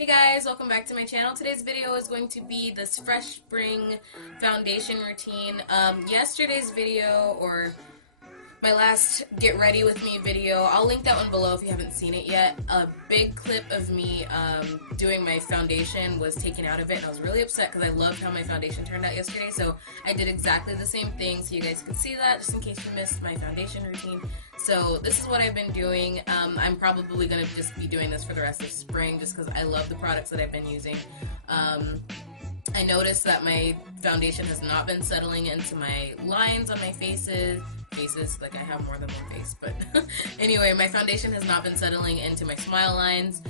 Hey guys, welcome back to my channel. Today's video is going to be this Fresh Spring foundation routine. Yesterday's video, or my last Get Ready With Me video, I'll link that one below if you haven't seen it yet. A big clip of me doing my foundation was taken out of it, and I was really upset because I loved how my foundation turned out yesterday, so I did exactly the same thing so you guys could see that, just in case you missed my foundation routine. So this is what I've been doing. I'm probably going to just be doing this for the rest of spring just because I love the products that I've been using. I noticed that my foundation has not been settling into my lines on my faces, like I have more than one face, but anyway, my foundation has not been settling into my smile lines.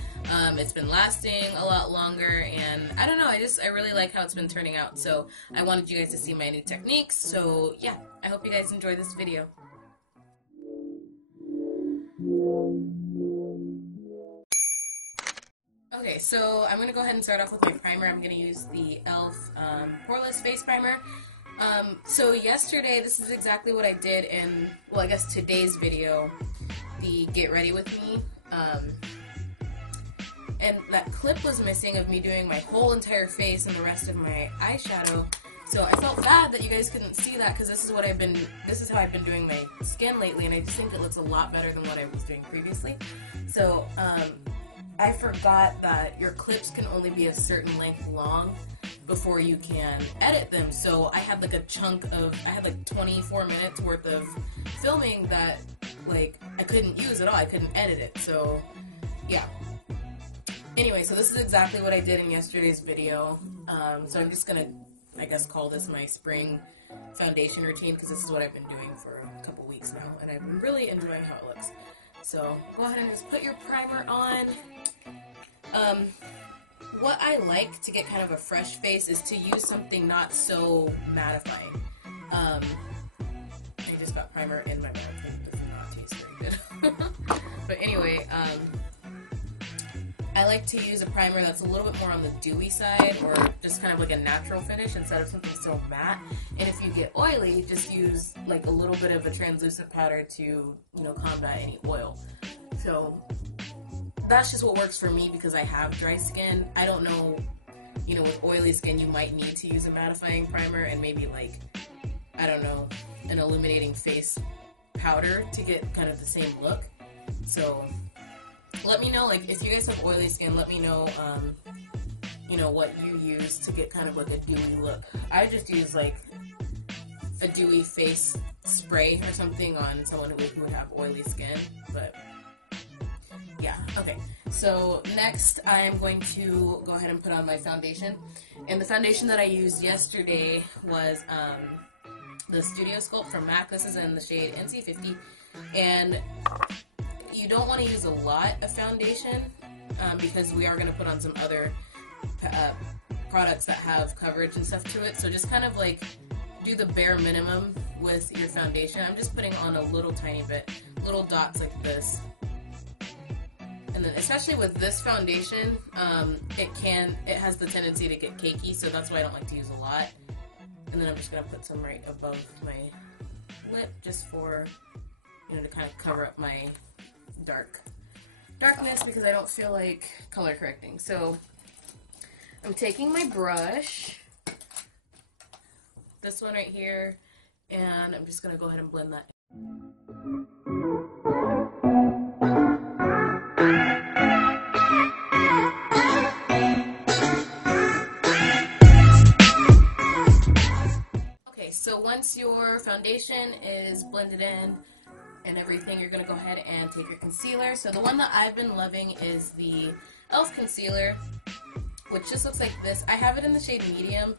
It's been lasting a lot longer, and I don't know, I really like how it's been turning out, so I wanted you guys to see my new techniques. So yeah, I hope you guys enjoy this video. Okay, so I'm going to go ahead and start off with my primer. I'm going to use the e.l.f. Poreless Face Primer. So yesterday, this is exactly what I did in, well, I guess today's video, the Get Ready With Me. And that clip was missing of me doing my whole entire face and the rest of my eyeshadow. So I felt bad that you guys couldn't see that because this is how I've been doing my skin lately, and I just think it looks a lot better than what I was doing previously. So, I forgot that your clips can only be a certain length long before you can edit them. So I had like I had like 24 minutes worth of filming that like I couldn't use at all. I couldn't edit it. So yeah. Anyway, so this is exactly what I did in yesterday's video. So I'm just gonna, I guess, call this my spring foundation routine because this is what I've been doing for a couple weeks now, and I've been really enjoying how it looks. So go ahead and just put your primer on. What I like to get kind of a fresh face is to use something not so mattifying. I just got primer in my mouth. It does not taste very good. But anyway, I like to use a primer that's a little bit more on the dewy side, or just kind of like a natural finish instead of something so matte. And if you get oily, just use like a little bit of a translucent powder to, you know, combat any oil. So that's just what works for me because I have dry skin. I don't know, you know, with oily skin you might need to use a mattifying primer and maybe like, I don't know, an illuminating face powder to get kind of the same look. So let me know, like, if you guys have oily skin, let me know, you know, what you use to get kind of like a dewy look. I just use like a dewy face spray or something on someone who would have oily skin, but yeah, okay. So next I am going to go ahead and put on my foundation. And the foundation that I used yesterday was the Studio Sculpt from MAC. This is in the shade NC50. And you don't want to use a lot of foundation because we are going to put on some other products that have coverage and stuff to it. So just kind of like do the bare minimum with your foundation. I'm just putting on a little tiny bit, little dots like this. And then, especially with this foundation, it has the tendency to get cakey, so that's why I don't like to use a lot. And then I'm just going to put some right above my lip, just for, you know, to kind of cover up my darkness, because I don't feel like color correcting. So I'm taking my brush, this one right here, and I'm just going to go ahead and blend that in. So once your foundation is blended in and everything, you're going to go ahead and take your concealer. So the one that I've been loving is the e.l.f. concealer, which just looks like this. I have it in the shade medium,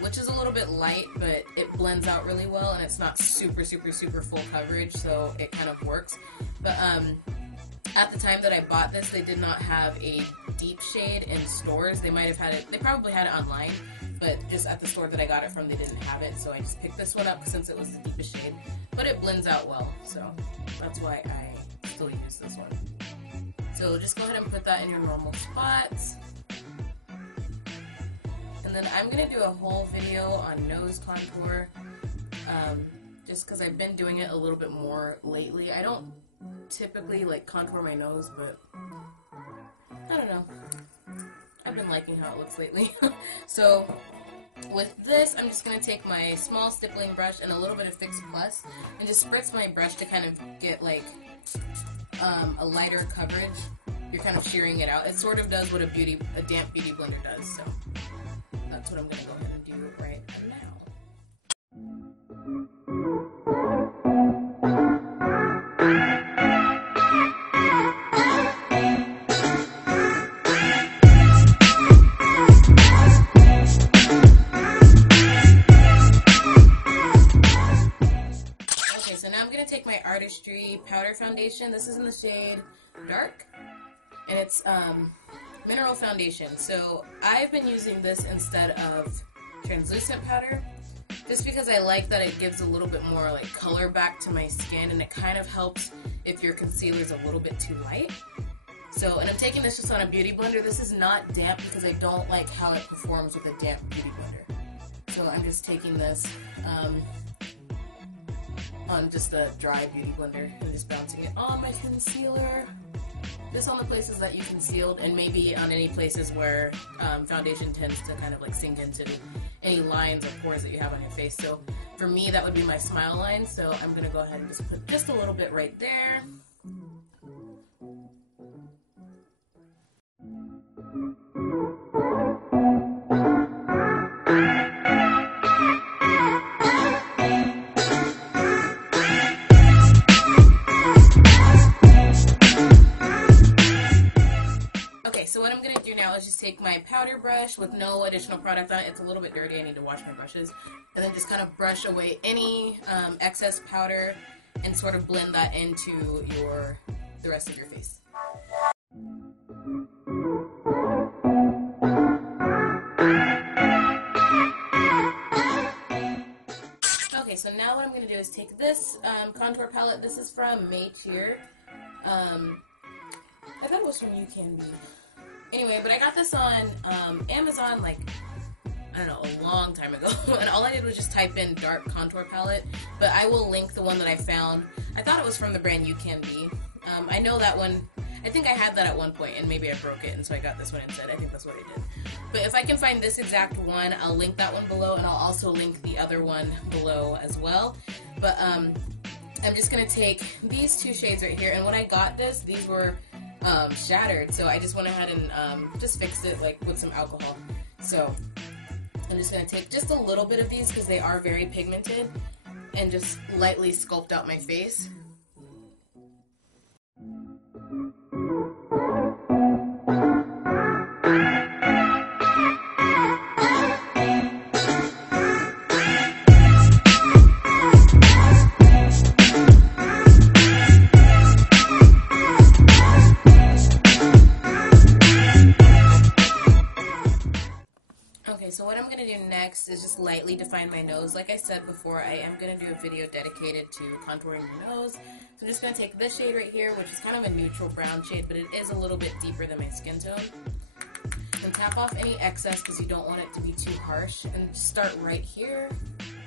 which is a little bit light, but it blends out really well, and it's not super full coverage, so it kind of works. But at the time that I bought this, they did not have a deep shade in stores. They might have had it, they probably had it online, but just at the store that I got it from, they didn't have it, so I just picked this one up since it was the deepest shade. But it blends out well, so that's why I still use this one. So just go ahead and put that in your normal spots. And then I'm going to do a whole video on nose contour, just because I've been doing it a little bit more lately. I don't typically like contour my nose, but I don't know. I've been liking how it looks lately. So with this, I'm just going to take my small stippling brush and a little bit of Fix Plus and just spritz my brush to kind of get like a lighter coverage. You're kind of shearing it out. It sort of does what a damp beauty blender does. So that's what I'm going to go ahead and do right now. So now I'm going to take my Artistry powder foundation. This is in the shade Dark, and it's mineral foundation. So I've been using this instead of translucent powder, just because I like that it gives a little bit more like color back to my skin, and it kind of helps if your concealer is a little bit too light. So, and I'm taking this just on a beauty blender. This is not damp because I don't like how it performs with a damp beauty blender. So I'm just taking this on just a dry beauty blender and just bouncing it on my concealer. Just on the places that you concealed, and maybe on any places where foundation tends to kind of like sink into any lines or pores that you have on your face. So for me, that would be my smile line. So I'm going to go ahead and just put just a little bit right there. So what I'm going to do now is just take my powder brush with no additional product on it. It's a little bit dirty. I need to wash my brushes. And then just kind of brush away any excess powder and sort of blend that into the rest of your face. Okay, so now what I'm going to do is take this contour palette. This is from May Cheer. I thought it was from You Can Be. Anyway, but I got this on Amazon like, I don't know, a long time ago. And all I did was just type in dark contour palette. But I will link the one that I found. I thought it was from the brand You Can Be. I know that one. I think I had that at one point, and maybe I broke it, and so I got this one instead. I think that's what I did. But if I can find this exact one, I'll link that one below, and I'll also link the other one below as well. But I'm just going to take these two shades right here. And when I got these were shattered, so I just went ahead and just fixed it like with some alcohol. So I'm just going to take just a little bit of these because they are very pigmented and just lightly sculpt out my face. So what I'm going to do next is just lightly define my nose. Like I said before, I am going to do a video dedicated to contouring your nose. So I'm just going to take this shade right here, which is kind of a neutral brown shade, but it is a little bit deeper than my skin tone. And tap off any excess because you don't want it to be too harsh. And start right here,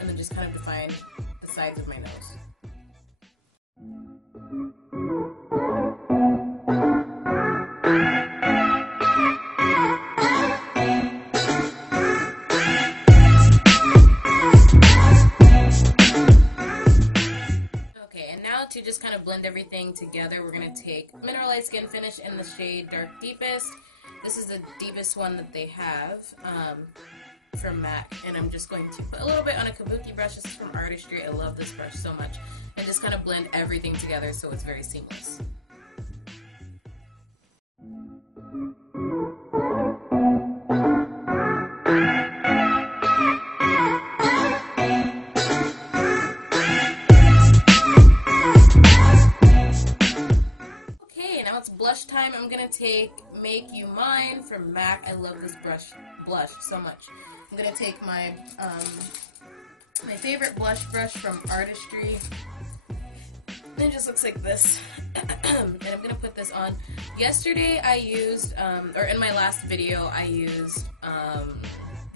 and then just kind of define the sides of my nose. To just kind of blend everything together, we're going to take Mineralized Skin Finish in the shade Dark Deepest. This is the deepest one that they have from MAC, and I'm just going to put a little bit on a kabuki brush. This is from Artistry. I love this brush so much. And just kind of blend everything together so it's very seamless. Blush time. I'm going to take Make You Mine from MAC. I love this blush so much. I'm going to take my my favorite blush brush from Artistry. And it just looks like this. And I'm going to put this on. Yesterday I used, or in my last video, I used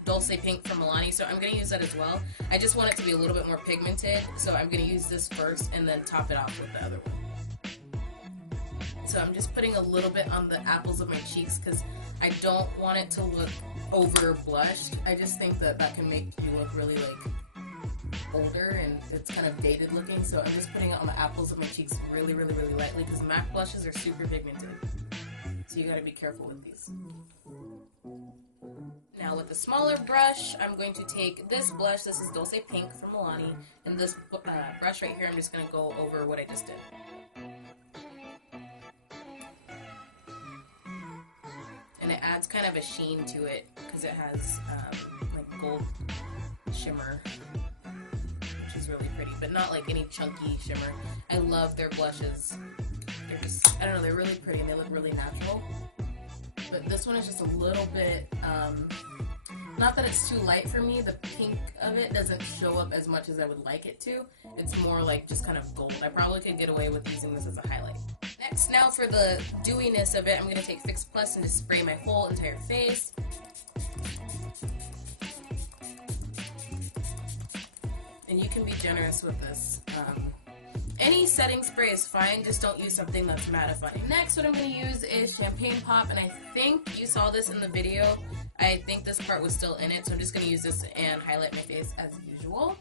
Dulce Pink from Milani, so I'm going to use that as well. I just want it to be a little bit more pigmented, so I'm going to use this first and then top it off with the other one. So I'm just putting a little bit on the apples of my cheeks because I don't want it to look over blushed. I just think that that can make you look really like older and it's kind of dated looking. So I'm just putting it on the apples of my cheeks really, really, really lightly because MAC blushes are super pigmented. So you gotta be careful with these. Now with the smaller brush, I'm going to take this blush. This is Dulce Pink from Milani. And this brush right here, I'm just going to go over what I just did. And it adds kind of a sheen to it because it has like gold shimmer, which is really pretty, but not like any chunky shimmer. I love their blushes. They're just, I don't know, they're really pretty and they look really natural. But this one is just a little bit, not that it's too light for me, the pink of it doesn't show up as much as I would like it to. It's more like just kind of gold. I probably could get away with using this as a highlight. Next, now for the dewiness of it, I'm going to take Fix Plus and just spray my whole entire face. And you can be generous with this. Any setting spray is fine, just don't use something that's mattifying. Next, what I'm going to use is Champagne Pop, and I think you saw this in the video. I think this part was still in it, so I'm just going to use this and highlight my face as usual.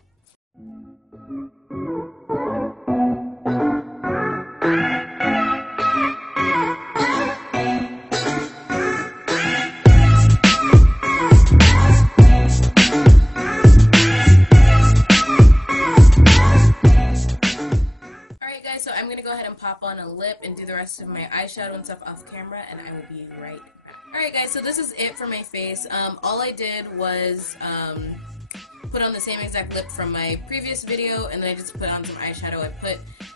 So I'm going to go ahead and pop on a lip and do the rest of my eyeshadow and stuff off camera, and I will be right back. Alright guys, so this is it for my face. All I did was put on the same exact lip from my previous video, and then I just put on some eyeshadow.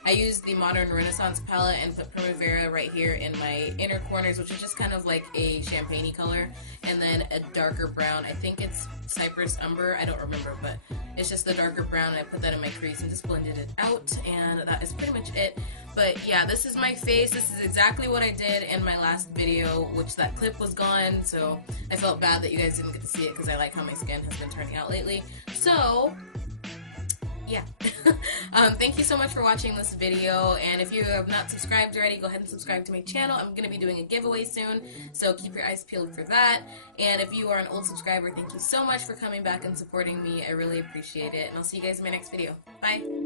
I used the Modern Renaissance palette and put Primavera right here in my inner corners, which is just kind of like a champagne-y color, and then a darker brown. I think it's Cypress Umber, I don't remember, but it's just the darker brown, and I put that in my crease and just blended it out, and that is pretty much it. But yeah, this is my face. This is exactly what I did in my last video, which that clip was gone, so I felt bad that you guys didn't get to see it because I like how my skin has been turning out lately. So, yeah. Thank you so much for watching this video, and if you have not subscribed already, go ahead and subscribe to my channel. I'm going to be doing a giveaway soon, so keep your eyes peeled for that. And if you are an old subscriber, thank you so much for coming back and supporting me. I really appreciate it, and I'll see you guys in my next video. Bye!